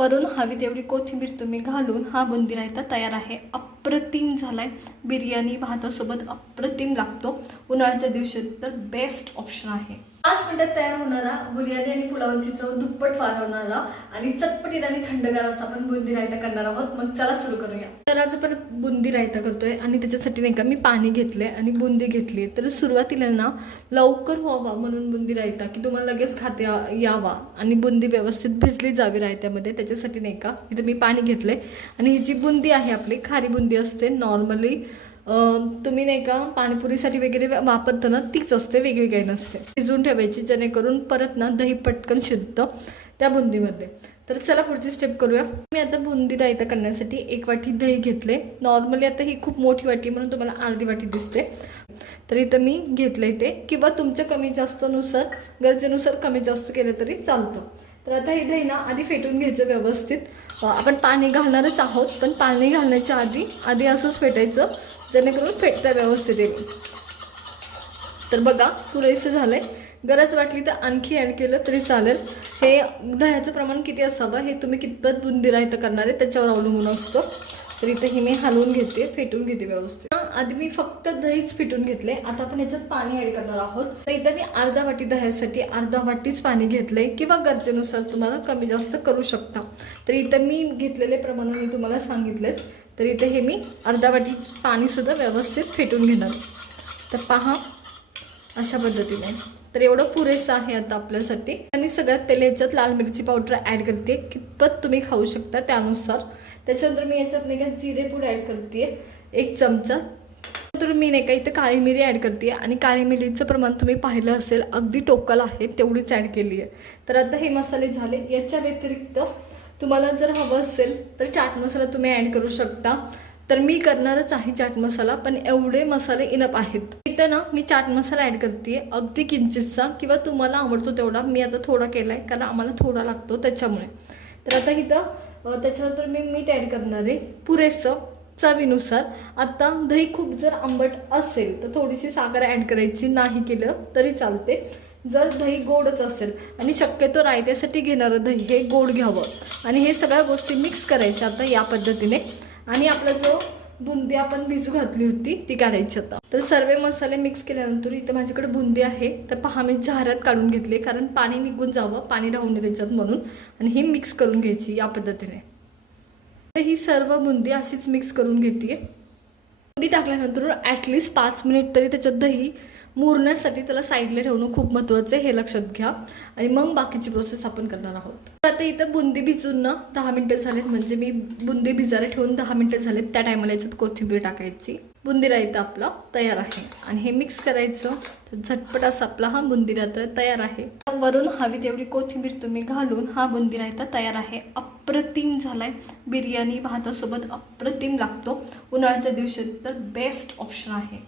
वरून हवी तेवढी कोथिंबीर तुम्ही घालून हा बुंदी रायता तयार आहे। अप्रतिम झालाय, बिर्याणी भातासोबत अप्रतिम लागतो। उन्हाळ्याच्या दिवसात तर बेस्ट ऑप्शन आहे। 5 मिनिटात तयार होणारा बिर्याणी आणि पुलावाची चव दुप्पट वाढवणारा आणि चटपटीत आणि थंडगार असा आपण बुंदी रायता करणार आहोत। मग चला सुरू करूया। तर आज आपण बुंदी रायता करतोय आणि त्याच्यासाठी नाही का मी पाणी घेतले आणि बुंदी घेतली। तर सुरुवातीला ना लवकर व्हावा म्हणून बुंदी रायता की तुम्हाला लगेच खाता यावा आणि बुंदी व्यवस्थित भिजली जावी रायत्यामध्ये, त्याच्यासाठी नाही का इथे मी पाणी घेतले। आणि ही जी बुंदी आहे आपली खारी बुंदी असते नॉर्मली, तुम्ही नाही का पाणीपुरीसाठी वगैरे वापरता ना तीच असते, वेगळी काही नसते। भिजवून ठेवायची जेणेकरून परत ना दही पटकन शिजतं त्या बुंदीमध्ये। तर चला पुढची स्टेप करूया। मी आता बुंदी रायता करण्यासाठी 1 वाटी दही घेतले। नॉर्मली आता ही खूप मोठी वाटी म्हणून तुम्हाला अर्धी वाटी दिसते, तर इथं मी घेतलंय ते, किंवा तुमच्या कमी जास्तनुसार गरजेनुसार कमी जास्त केलं तरी चालतं। तर आता हे दही ना आधी फेटून घ्यायचं व्यवस्थित। आपण पाणी घालणारच आहोत, पण पाणी घालण्याच्या आधी असंच फेटायचं जेणेकरून फेटता व्यवस्थित येईल। तर बघा पुरेसं झालंय। गरज वाटली तर आणखी ॲड केलं तरी चालेल। हे दह्याचं प्रमाण किती असावं हे तुम्ही कितपत बुंदी रायता करणार आहे त्याच्यावर अवलंबून असतं। तर इथे हे मी हलवून घेते, फेटून घेते व्यवस्थित। आधी मी फक्त दहीच फेटून घेतले, आता आपण याच्यात पाणी ॲड करणार आहोत। तर इथे मी अर्धा वाटी दह्यासाठी अर्धा वाटीच पाणी घेतलंय, किंवा गरजेनुसार तुम्हाला कमी जास्त करू शकता। तर इथं मी घेतलेले प्रमाण मी तुम्हाला सांगितलेत। तर इथे हे मी अर्धा वाटी पाणीसुद्धा व्यवस्थित फेटून घेणार। तर पहा अशा पद्धतीने, तर एवढं पुरेसं आहे आता आपल्यासाठी। मी सगळ्यात पहिले याच्यात लाल मिरची पावडर ॲड करते, कितपत तुम्ही खाऊ शकता त्यानुसार। त्याच्यानंतर मी याच्यात नाही का जिरे पूड ॲड करते 1 चमचा। तर मी नाही का इथे काळी मिरी ॲड करते, आणि काळी मिरीचं प्रमाण तुम्ही पाहिलं असेल अगदी टोकाला आहे तेवढीच ॲड केली आहे। तर आता हे मसाले झाले। याच्या व्यतिरिक्त तुम्हाला जर हवं असेल तर चाट मसाला तुम्ही ॲड करू शकता। तर मी करणारच आहे चाट मसाला, पण एवढे मसाले इनफ आहेत। इथं ना मी चाट मसाला ॲड करते अगदी किंचितचा, किंवा तुम्हाला आवडतो तेवढा। मी आता थोडा केला आहे कारण आम्हाला थोडा लागतो त्याच्यामुळे। तर आता इथं त्याच्यानंतर मी मीठ ॲड करणार आहे पुरेसं चवीनुसार। आता दही खूप जर आंबट असेल तर थोडीशी साखर ॲड करायची, नाही केलं तरी चालते। जर दही गोडच असेल, आणि शक्यतो रायत्यासाठी घेणारं दही हे गोड घ्यावं, आणि हे सगळ्या गोष्टी मिक्स करायच्या आता या पद्धतीने। आणि आपला जो बुंदी आपण भिजू घातली होती ती काढायची आता। तर सर्व मसाले मिक्स केल्यानंतर इथं माझ्याकडे बुंदी आहे। तर पहा मी झाऱ्यात काढून घेतले, कारण पाणी निघून जावं, पाणी राहून नये त्याच्यात म्हणून। आणि ही मिक्स करून घ्यायची या पद्धतीने। तर ही सर्व बुंदी अशीच मिक्स करून घेते। बुंदी टाकल्यानंतर ॲटलिस्ट 5 मिनिट तरी त्याच्यात दही मुरण्यासाठी त्याला साईडला ठेवणं खूप महत्त्वाचं आहे, हे लक्षात घ्या। आणि मग बाकीची प्रोसेस आपण करणार आहोत। तर आता इथं बुंदी भिजून ना 10 मिनिटं झालेत, म्हणजे मी बुंदी भिजायला ठेवून 10 मिनिटं झालेत। त्या टायमाला याच्यात कोथिंबीर टाकायची। बुंदी रायता आपला तयार आहे, आणि हे मिक्स करायचं। तर झटपट असा आपला हा बुंदी रायता तयार आहे। वरून हवी तेवढी कोथिंबीर तुम्ही घालून हा बुंदी रायता तयार आहे। अप्रतिम झालाय, बिर्याणी भातासोबत अप्रतिम लागतो। उन्हाळ्याच्या दिवसात तर बेस्ट ऑप्शन आहे।